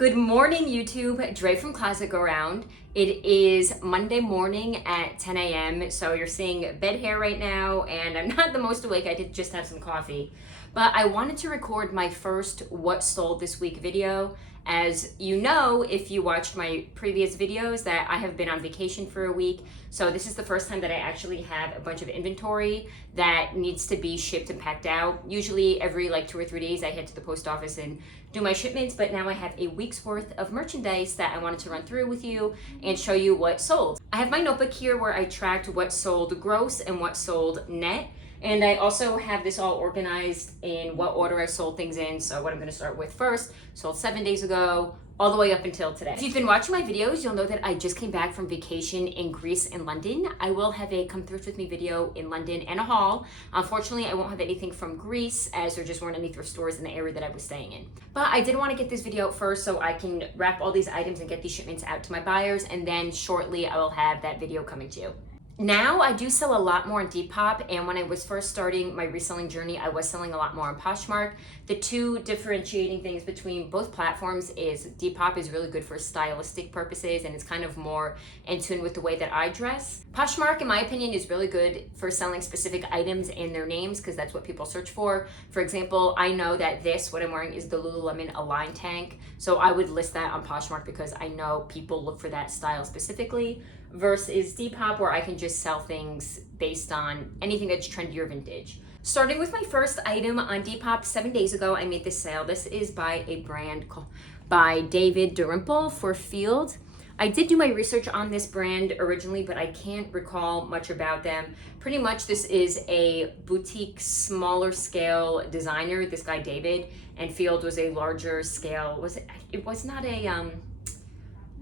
Good morning, YouTube. Dre from closetgoround. It is Monday morning at 10 a.m. So you're seeing bed hair right now, and I'm not the most awake. I did just have some coffee. But I wanted to record my first What Sold This Week video. As you know, if you watched my previous videos, that I have been on vacation for a week. So this is the first time that I actually have a bunch of inventory that needs to be shipped and packed out. Usually every 2 or 3 days I head to the post office and do my shipments, but now I have a week's worth of merchandise that I wanted to run through with you and show you what sold. I have my notebook here where I tracked what sold gross and what sold net. And I also have this all organized in what order I sold things in. So what I'm gonna start with first, sold 7 days ago, all the way up until today. If you've been watching my videos, you'll know that I just came back from vacation in Greece and London. I will have a come thrift with me video in London and a haul. Unfortunately, I won't have anything from Greece as there just weren't any thrift stores in the area that I was staying in. But I did want to get this video out first so I can wrap all these items and get these shipments out to my buyers, and then shortly I will have that video coming to you. Now I do sell a lot more on Depop, and when I was first starting my reselling journey, I was selling a lot more on Poshmark. The two differentiating things between both platforms is Depop is really good for stylistic purposes, and it's kind of more in tune with the way that I dress. Poshmark, in my opinion, is really good for selling specific items and their names because that's what people search for. For example, I know that what I'm wearing is the Lululemon Align tank, so I would list that on Poshmark because I know people look for that style specifically, versus Depop where I can just sell things based on anything that's trendy or vintage. Starting with my first item on Depop, 7 days ago, I made this sale. This is by a brand called by David Dalrymple for Field. I did do my research on this brand originally, but I can't recall much about them. Pretty much this is a boutique, smaller scale designer, this guy David, and Field was a larger scale. It was not a,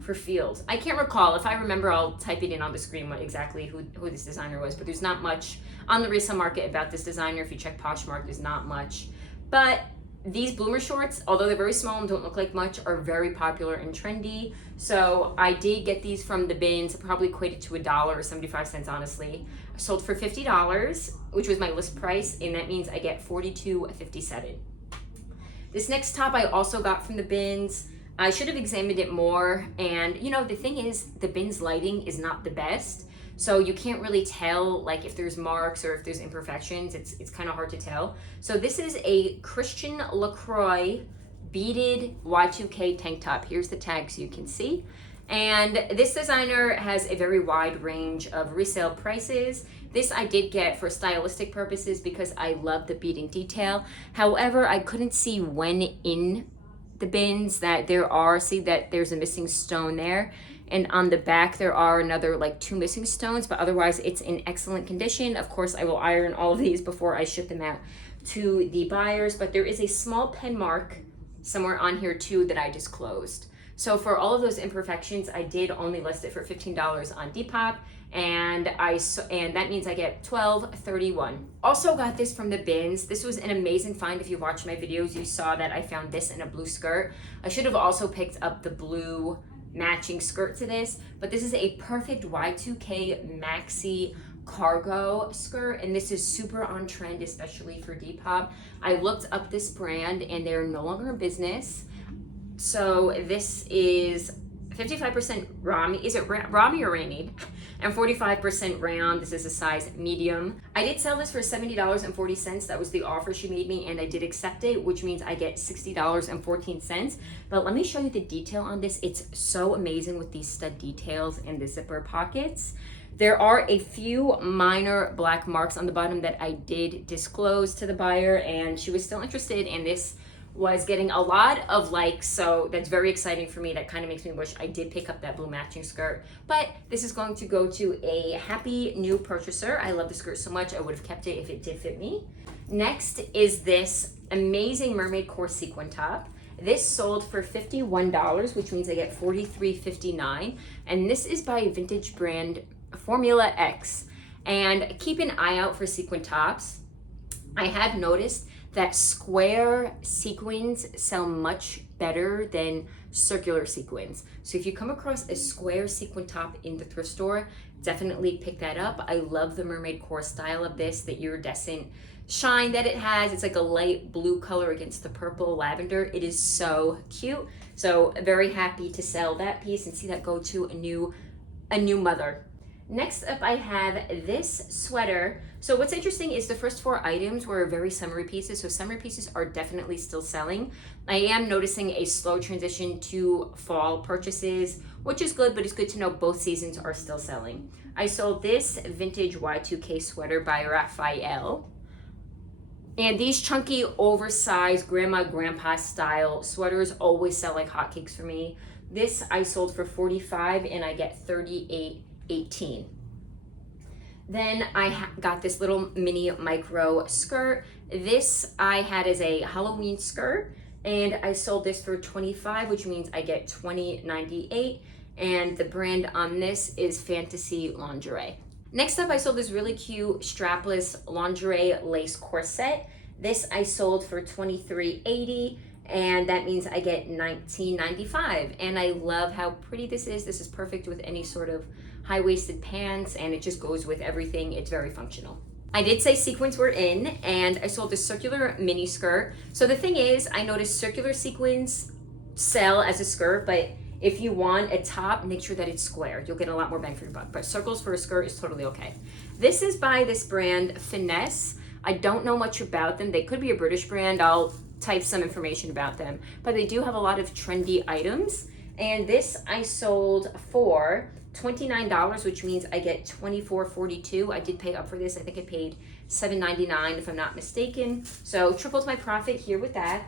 for Field. I can't recall. If I remember, I'll type it in on the screen exactly who this designer was, but there's not much on the resale market about this designer. If you check Poshmark, there's not much. But these bloomer shorts, although they're very small and don't look like much, are very popular and trendy. So I did get these from the bins, probably equated to $1 or 75 cents, honestly. I sold for $50, which was my list price, and that means I get $42.57. This next top I also got from the bins. I should have examined it more, and the thing is, the bin's lighting is not the best, so you can't really tell if there's marks or if there's imperfections. It's kind of hard to tell. So this is a Christian LaCroix beaded Y2K tank top. Here's the tag so you can see. And this designer has a very wide range of resale prices. This I did get for stylistic purposes because I love the beading detail. However, I couldn't see when in the bins that there's a missing stone there, and on the back there are another 2 missing stones, but otherwise it's in excellent condition. Of course, I will iron all of these before I ship them out to the buyers, but there is a small pen mark somewhere on here too that I disclosed. So for all of those imperfections, I did only list it for $15 on Depop, and that means I get $12.31. Also got this from the bins. This was an amazing find. If you watched my videos, you saw that I found this in a blue skirt. I should have also picked up the blue matching skirt to this, but this is a perfect Y2K maxi cargo skirt, and this is super on trend, especially for Depop. I looked up this brand and they're no longer in business. So this is 55% Rami. Is it Rami or Rami? And 45% round. This is a size medium. I did sell this for $70.40. That was the offer she made me, and I did accept it, which means I get $60.14. But let me show you the detail on this. It's so amazing with these stud details and the zipper pockets. There are a few minor black marks on the bottom that I did disclose to the buyer, and she was still interested, and this was getting a lot of likes, so that's very exciting for me. That kind of makes me wish I did pick up that blue matching skirt, but this is going to go to a happy new purchaser. I love the skirt so much, I would have kept it if it did fit me. Next is this amazing mermaid core sequin top. This sold for $51, which means I get $43.59, and this is by a vintage brand, Formula X. And keep an eye out for sequin tops. I have noticed that square sequins sell much better than circular sequins. So if you come across a square sequin top in the thrift store, definitely pick that up. I love the mermaid core style of this, the iridescent shine that it has. It's like a light blue color against the purple lavender. It is so cute. So very happy to sell that piece and see that go to a new mother. Next up, I have this sweater. So what's interesting is the first 4 items were very summery pieces. So summer pieces are definitely still selling. I am noticing a slow transition to fall purchases, which is good, but it's good to know both seasons are still selling. I sold this vintage Y2K sweater by Raphael. And these chunky, oversized grandma, grandpa style sweaters always sell like hotcakes for me. This I sold for $45 and I get $38.18. Then I got this little mini micro skirt. This I had as a Halloween skirt and I sold this for $25, which means I get $20.98. And the brand on this is Fantasy Lingerie. Next up, I sold this really cute strapless lingerie lace corset. This I sold for $23.80, and that means I get $19.95. And I love how pretty this is. This is perfect with any sort of high-waisted pants, and it just goes with everything. It's very functional. I did say sequins were in, and I sold this circular mini skirt. So the thing is, I noticed circular sequins sell as a skirt, but if you want a top, make sure that it's square. You'll get a lot more bang for your buck. But circles for a skirt is totally okay. This is by this brand, Finesse. I don't know much about them. They could be a British brand. I'll type some information about them. But they do have a lot of trendy items. And this I sold for $29, which means I get $24.42. I did pay up for this. I think I paid $7.99 if I'm not mistaken. So tripled my profit here with that.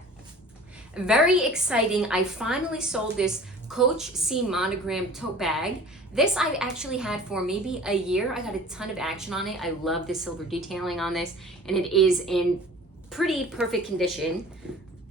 Very exciting. I finally sold this Coach C monogram tote bag. This I actually had for maybe a year. I got a ton of action on it. I love the silver detailing on this, and it is in pretty perfect condition.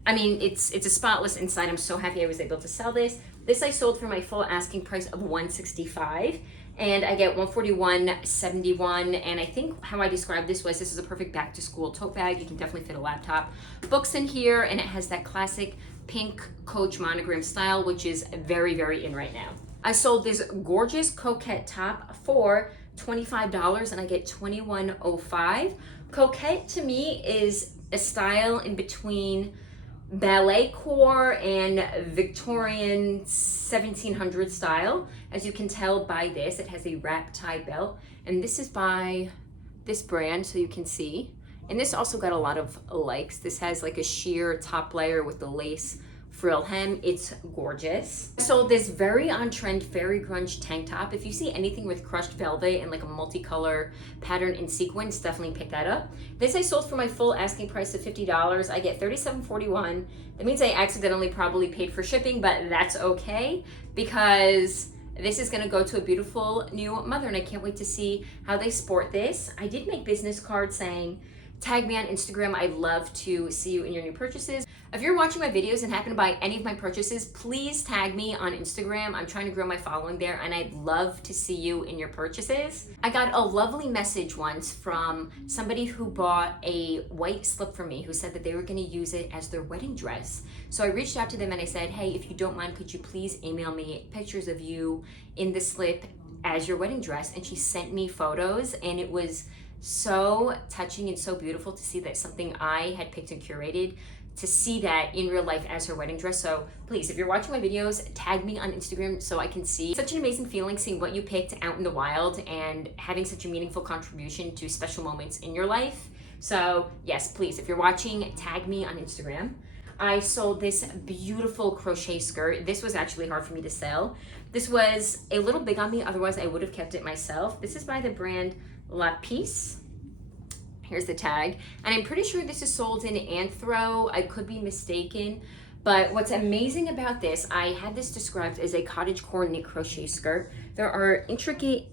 I mean, it's a spotless inside. I'm so happy I was able to sell this. This I sold for my full asking price of $165, and I get $141.71. And I think how I described this was, this is a perfect back to school tote bag. You can definitely fit a laptop, books in here, and it has that classic pink Coach monogram style, which is very, very in right now. I sold this gorgeous coquette top for $25 and I get $21.05. Coquette to me is a style in between ballet core and Victorian 1700 style. As you can tell by this, it has a wrap tie belt, and this is by this brand, so you can see. And this also got a lot of likes. This has like a sheer top layer with the lace frill hem. It's gorgeous. I sold this very on-trend fairy grunge tank top. If you see anything with crushed velvet and like a multicolor pattern in sequins, definitely pick that up. This I sold for my full asking price of $50. I get $37.41. That means I accidentally probably paid for shipping, but that's okay because this is gonna go to a beautiful new mother, and I can't wait to see how they sport this. I did make business cards saying, tag me on Instagram. I'd love to see you in your new purchases. If you're watching my videos and happen to buy any of my purchases, please tag me on Instagram. I'm trying to grow my following there, and I'd love to see you in your purchases. I got a lovely message once from somebody who bought a white slip for me, who said that they were gonna use it as their wedding dress. So I reached out to them and I said, hey, if you don't mind, could you please email me pictures of you in the slip as your wedding dress? And she sent me photos, and it was so touching and so beautiful to see that something I had picked and curated, to see that in real life as her wedding dress. So please, if you're watching my videos, tag me on Instagram so I can see. Such an amazing feeling seeing what you picked out in the wild and having such a meaningful contribution to special moments in your life. So yes, please, if you're watching, tag me on Instagram. I sold this beautiful crochet skirt. This was actually hard for me to sell. This was a little big on me, otherwise I would have kept it myself. This is by the brand La Piece. Here's the tag, and I'm pretty sure this is sold in Anthro. I could be mistaken, but what's amazing about this, I had this described as a cottagecore knit crochet skirt. There are intricate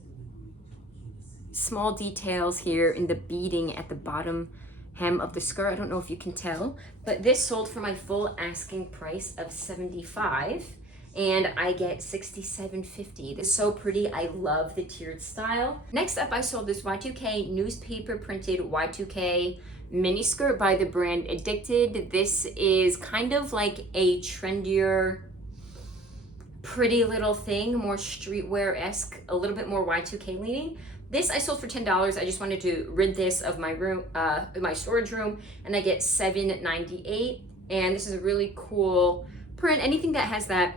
small details here in the beading at the bottom hem of the skirt. I don't know if you can tell, but this sold for my full asking price of $75. And I get $67.50. This is so pretty. I love the tiered style. Next up, I sold this Y2K newspaper printed Y2K mini skirt by the brand Addicted. This is kind of like a trendier, pretty little thing, more streetwear-esque, a little bit more Y2K leaning. This I sold for $10. I just wanted to rid this of my room, my storage room, and I get $7.98. And this is a really cool print. Anything that has that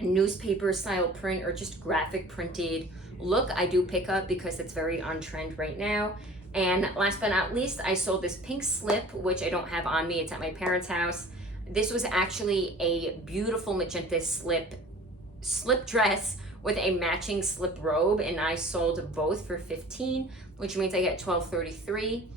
newspaper style print or just graphic printed look, I do pick up because it's very on trend right now. And last but not least, I sold this pink slip, which I don't have on me. It's at my parents' house. This was actually a beautiful magenta slip dress with a matching slip robe, and I sold both for $15, which means I get $12.33.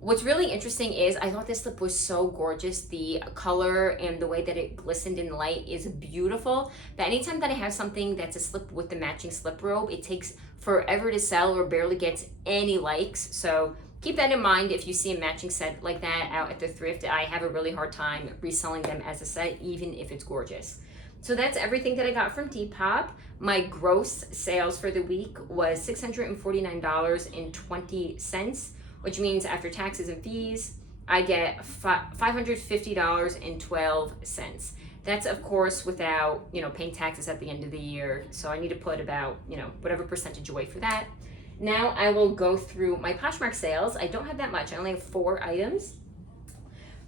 What's really interesting is I thought this slip was so gorgeous. The color and the way that it glistened in the light is beautiful. But anytime that I have something that's a slip with the matching slip robe, it takes forever to sell or barely gets any likes. So keep that in mind. If you see a matching set like that out at the thrift, I have a really hard time reselling them as a set, even if it's gorgeous. So that's everything that I got from Depop. My gross sales for the week was $649.20, which means after taxes and fees, I get $550.12. That's of course without, paying taxes at the end of the year. So I need to put about, whatever percentage away for that. Now I will go through my Poshmark sales. I don't have that much. I only have 4 items.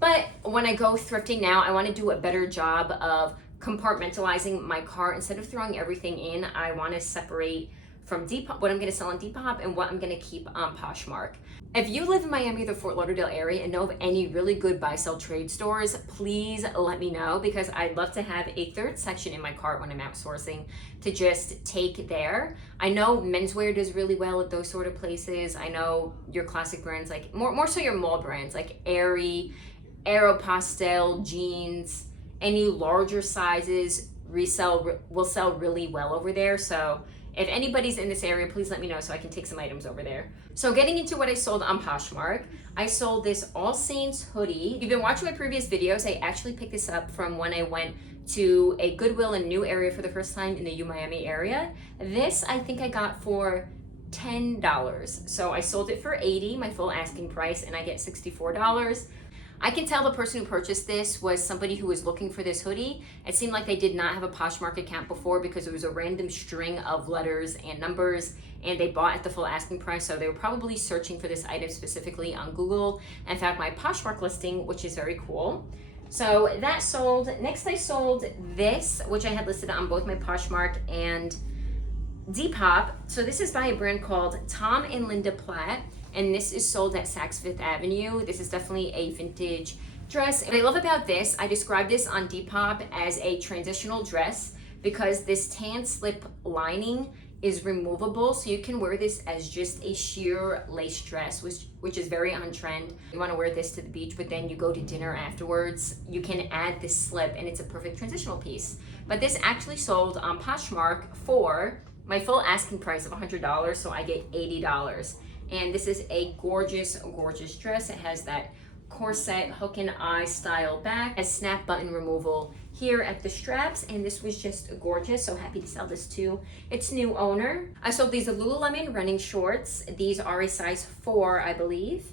But when I go thrifting now, I want to do a better job of compartmentalizing my cart. Instead of throwing everything in, I want to separate from Depop, what I'm going to sell on Depop and what I'm going to keep on Poshmark. If you live in Miami or the Fort Lauderdale area and know of any really good buy-sell trade stores, please let me know, because I'd love to have a third section in my cart when I'm outsourcing to just take there. I know menswear does really well at those sort of places. I know your classic brands, like more so your mall brands like Aerie, Aeropostale, jeans, any larger sizes will sell really well over there. So if anybody's in this area, please let me know so I can take some items over there. So getting into what I sold on Poshmark, I sold this All Saints hoodie. If you've been watching my previous videos, I actually picked this up from when I went to a Goodwill in a new area for the first time in the Miami area. This I think I got for $10. So I sold it for $80, my full asking price, and I get $64. I can tell the person who purchased this was somebody who was looking for this hoodie. It seemed like they did not have a Poshmark account before, because it was a random string of letters and numbers, and they bought at the full asking price. So they were probably searching for this item specifically on Google and found my Poshmark listing, which is very cool. So that sold. Next I sold this, which I had listed on both my Poshmark and Depop. So this is by a brand called Tom and Linda Platt, and this is sold at Saks Fifth Avenue. This is definitely a vintage dress. What I love about this, I described this on Depop as a transitional dress because this tan slip lining is removable, so you can wear this as just a sheer lace dress, which is very on trend. You want to wear this to the beach, but then you go to dinner afterwards, you can add this slip and it's a perfect transitional piece. But this actually sold on Poshmark for my full asking price of $100, so I get $80. And this is a gorgeous, gorgeous dress. It has that corset hook and eye style back, a snap button removal here at the straps, and this was just gorgeous. So happy to sell this to its new owner. I sold these Lululemon running shorts. These are a size 4, I believe,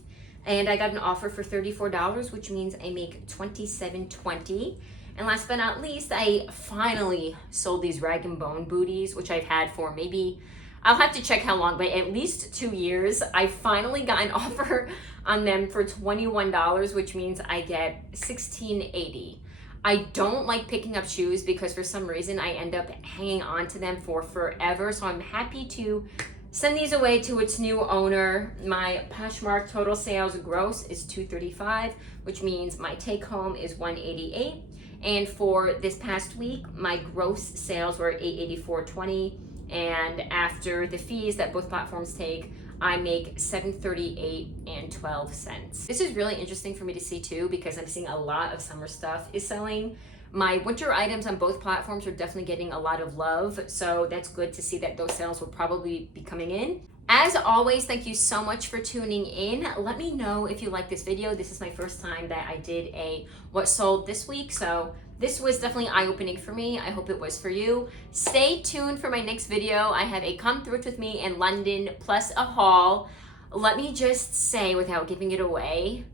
and I got an offer for $34, which means I make $27.20. And last but not least, I finally sold these rag and bone booties, which I've had for maybe, I'll have to check how long, but at least 2 years. I finally got an offer on them for $21, which means I get $16.80. I don't like picking up shoes because for some reason I end up hanging on to them for forever. So I'm happy to send these away to its new owner. My Poshmark total sales gross is $235, which means my take home is $188. And for this past week, my gross sales were $884.20. And after the fees that both platforms take, I make $738.12. This is really interesting for me to see too, because I'm seeing a lot of summer stuff is selling. My winter items on both platforms are definitely getting a lot of love, so that's good to see that those sales will probably be coming in. As always, thank you so much for tuning in. Let me know if you like this video. This is my first time that I did a what sold this week, so this was definitely eye-opening for me. I hope it was for you. Stay tuned for my next video. I have a come thrift with me in London plus a haul. Let me just say, without giving it away,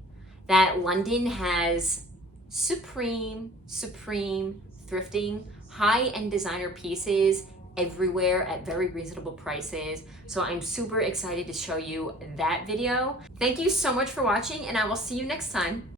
that London has supreme thrifting, high-end designer pieces everywhere at very reasonable prices. So I'm super excited to show you that video. Thank you so much for watching, and I will see you next time.